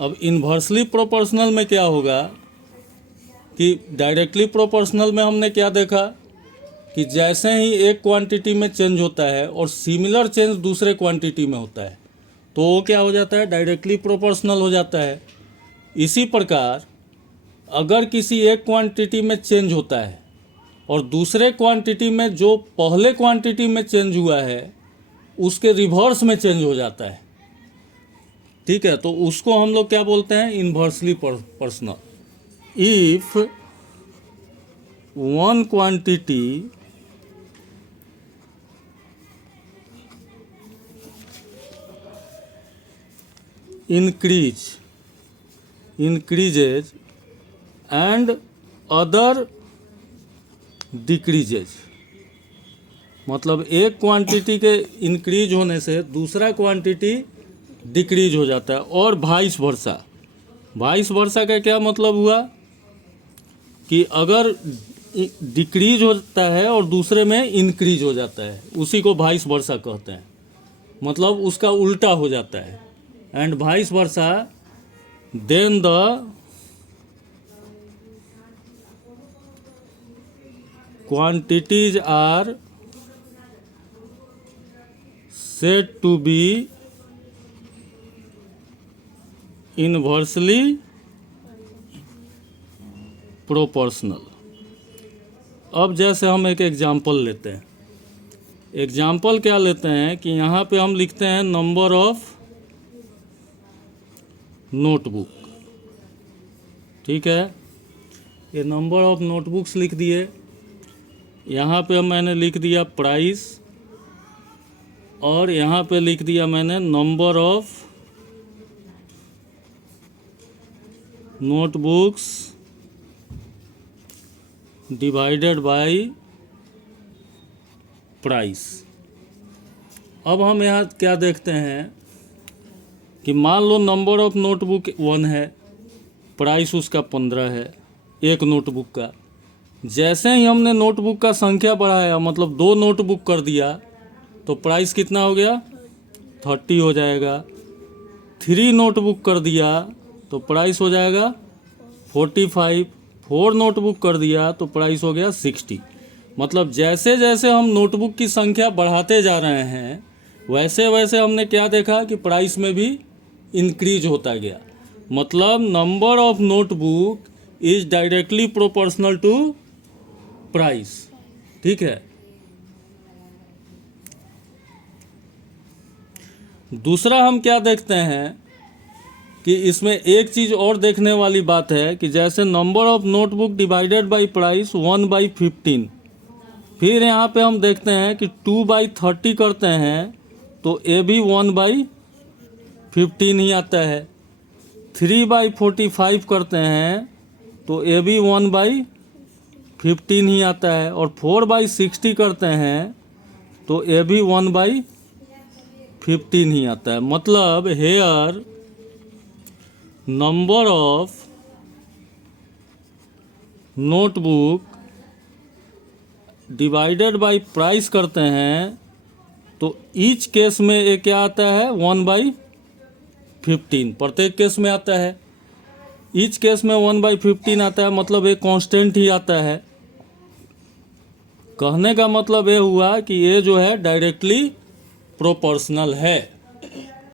अब inversely proportional में क्या होगा कि डायरेक्टली प्रोपोर्शनल में हमने क्या देखा कि जैसे ही एक क्वांटिटी में चेंज होता है और सिमिलर चेंज दूसरे क्वांटिटी में होता है तो वो क्या हो जाता है, डायरेक्टली प्रोपोर्शनल हो जाता है। इसी प्रकार अगर किसी एक क्वांटिटी में चेंज होता है और दूसरे क्वांटिटी में जो पहले क्वांटिटी में चेंज हुआ है उसके रिवर्स में चेंज हो जाता है, ठीक है, तो उसको हम लोग क्या बोलते हैं, inversely proportional. If one quantity increases and other decreases, मतलब एक क्वांटिटी के इंक्रीज होने से दूसरा क्वांटिटी डिक्रीज हो जाता है, और वाइस वर्सा। वाइस वर्सा का क्या मतलब हुआ कि अगर डिक्रीज होता है और दूसरे में इंक्रीज हो जाता है, उसी को वाइस वर्सा कहते हैं, मतलब उसका उल्टा हो जाता है। And vice versa then the quantities are said to be inversely proportional। अब जैसे हम एक एग्जाम्पल लेते हैं, एग्जाम्पल क्या लेते हैं कि यहाँ पे हम लिखते हैं नंबर ऑफ नोटबुक, ठीक है, ये नंबर ऑफ नोटबुक्स लिख दिए। यहाँ पे मैंने लिख दिया प्राइस, और यहाँ पे लिख दिया मैंने number of notebooks divided by price. अब हम यहाँ क्या देखते हैं कि मान लो नंबर ऑफ नोटबुक 1 है, प्राइस उसका 15 है एक नोटबुक का। जैसे ही हमने नोटबुक का संख्या बढ़ाया, मतलब 2 नोटबुक कर दिया, तो प्राइस कितना हो गया, 30 हो जाएगा। 3 नोटबुक कर दिया तो प्राइस हो जाएगा 45। 4 नोटबुक कर दिया तो प्राइस हो गया 60। मतलब जैसे जैसे हम नोटबुक की संख्या बढ़ाते जा रहे हैं वैसे वैसे हमने क्या देखा कि प्राइस में भी इंक्रीज होता गया। मतलब number of notebook is directly proportional to price, ठीक है। दूसरा हम क्या देखते हैं कि इसमें एक चीज़ और देखने वाली बात है कि जैसे number of notebook divided by price 1/15, फिर यहाँ पे हम देखते हैं कि 2/30 करते हैं तो ये भी 1/15 ही आता है। 3/45 करते हैं तो ये भी 1/15 ही आता है, और 4/60 करते हैं तो ये भी 1/15 ही आता है। मतलब here number of notebook divided by price करते हैं तो ईच केस में ये क्या आता है, 1/15 प्रत्येक केस में आता है। ईच केस में 1/15 आता है, मतलब ये कांस्टेंट ही आता है। कहने का मतलब ये हुआ कि ये जो है डायरेक्टली प्रोपोर्शनल है।